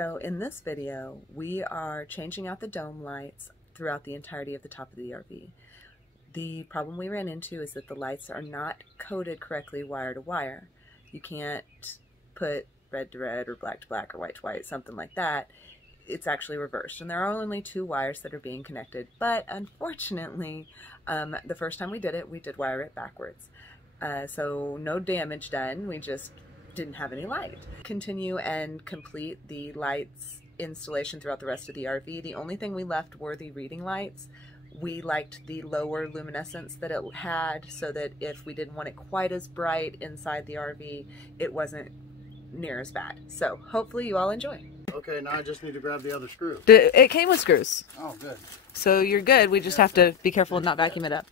So in this video, we are changing out the dome lights throughout the entirety of the top of the RV. The problem we ran into is that the lights are not coded correctly wire to wire. You can't put red to red or black to black or white to white, something like that. It's actually reversed, and there are only 2 wires that are being connected, but unfortunately the first time we did wire it backwards. So no damage done, we just didn't have any light. Continue and complete the lights installation throughout the rest of the RV. The only thing we left were the reading lights. We liked the lower luminescence that it had, so that if we didn't want it quite as bright inside the RV, it wasn't near as bad. So hopefully you all enjoy. Okay, now I just need to grab the other screw. It came with screws. Oh, good. So you're good. We just have to be careful and not vacuum it up.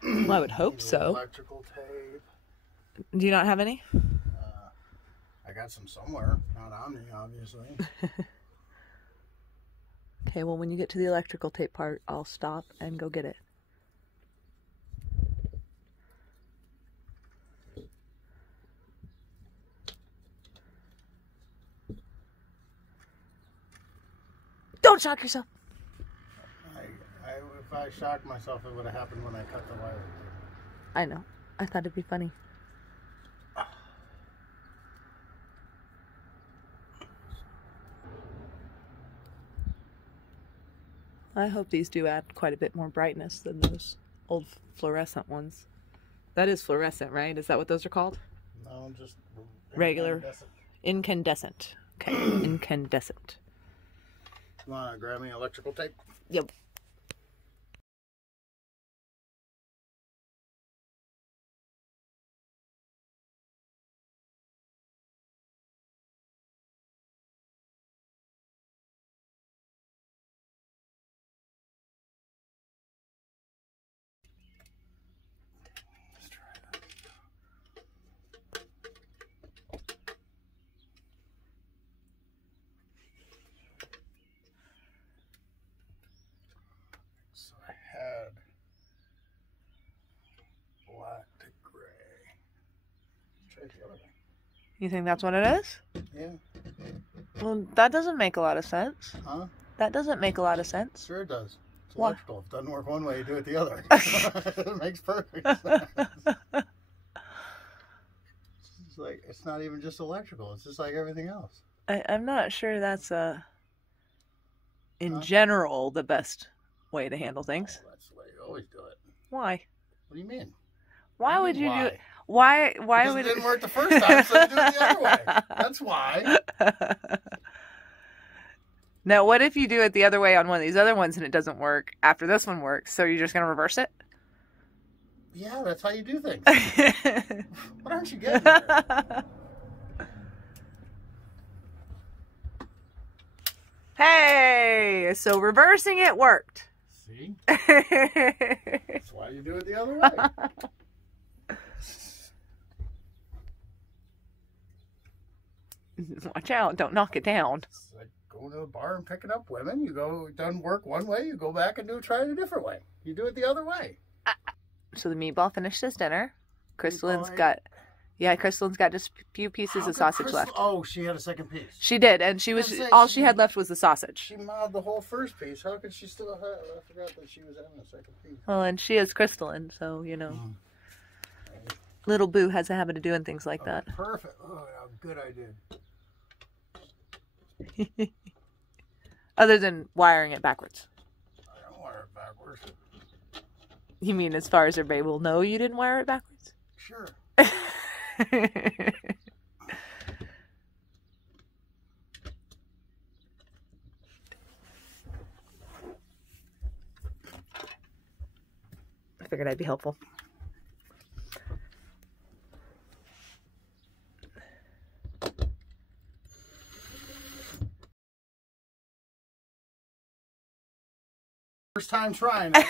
Well, I would hope so. Electrical tape. Do you not have any? I got some somewhere. Not on me, obviously. Okay, well, when you get to the electrical tape part, I'll stop and go get it. Don't shock yourself. If I shocked myself, it would have happened when I cut the wire. I know. I thought it'd be funny. I hope these do add quite a bit more brightness than those old fluorescent ones. That is fluorescent, right? Is that what those are called? No, just regular. Incandescent. Okay, incandescent. You want to grab me electrical tape? Yep. So I had black to gray. Try it the other way. You think that's what it is? Yeah. Well, that doesn't make a lot of sense. Huh? That doesn't make a lot of sense. Sure it does. It's Why? electrical. If it doesn't work one way, you do it the other. It makes perfect sense. It's like, it's not even just electrical. It's just like everything else. I'm not sure that's in general the best way to handle things. Oh, that's the way you always do it. Why? What do you mean? Why would you why? do it? Why Because would it didn't work the first time, so you do it the other way. That's why. Now, what if you do it the other way on one of these other ones and it doesn't work after this one works? So you're just going to reverse it? Yeah, that's how you do things. What aren't you getting here? Hey! So reversing it worked. See? That's why you do it the other way. Watch out, don't knock it down. It's like going to the bar and picking up women. You go, it doesn't work one way, you go back and try it a different way. You do it the other way. So the meatball finished his dinner. Crystalline's Meatball got, yeah, Crystalline's got just a few pieces How of could sausage left. Oh, she had a second piece. She did, and she was, all she had left was the sausage. She mauled the whole first piece. How could she still have? I forgot that she was having a second piece. Well, and she is Crystalline, so, you know. Little Boo has a habit of doing things like that. Perfect. Oh, how good I did. Other than wiring it backwards. I don't wire it backwards. You mean as far as everybody will know you didn't wire it backwards? Sure. I figured I'd be helpful. First time trying it.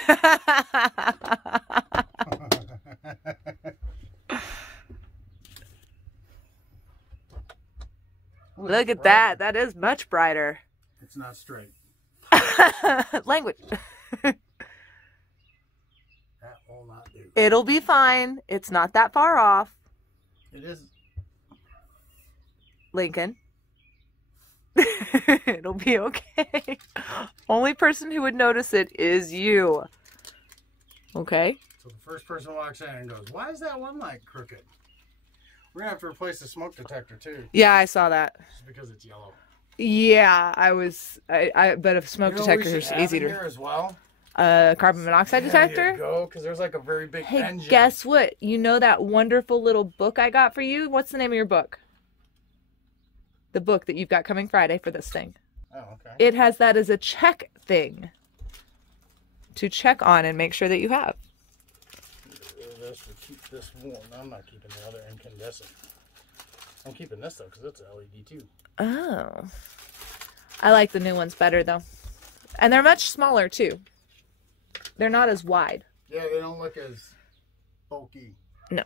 Look at that. That is much brighter. It's not straight. Language. That will not do. It'll be fine. It's not that far off. It is. Lincoln. It'll be okay. Only person who would notice it is you. Okay? So the first person walks in and goes, why is that one light crooked? We're going to have to replace the smoke detector too. Yeah, I saw that. Just because it's yellow. Yeah, I bet a smoke detector is easy here as well? Carbon monoxide detector? There you go, because there's like a very big engine. Hey, guess what? You know that wonderful little book I got for you? What's the name of your book? The book that you've got coming Friday for this thing. Oh, okay. It has that as a check thing to check on and make sure that you have. This would keep this warm. I'm not keeping the other incandescent. I'm keeping this though because it's LED too. Oh. I like the new ones better though. And they're much smaller too. They're not as wide. Yeah, they don't look as bulky. No.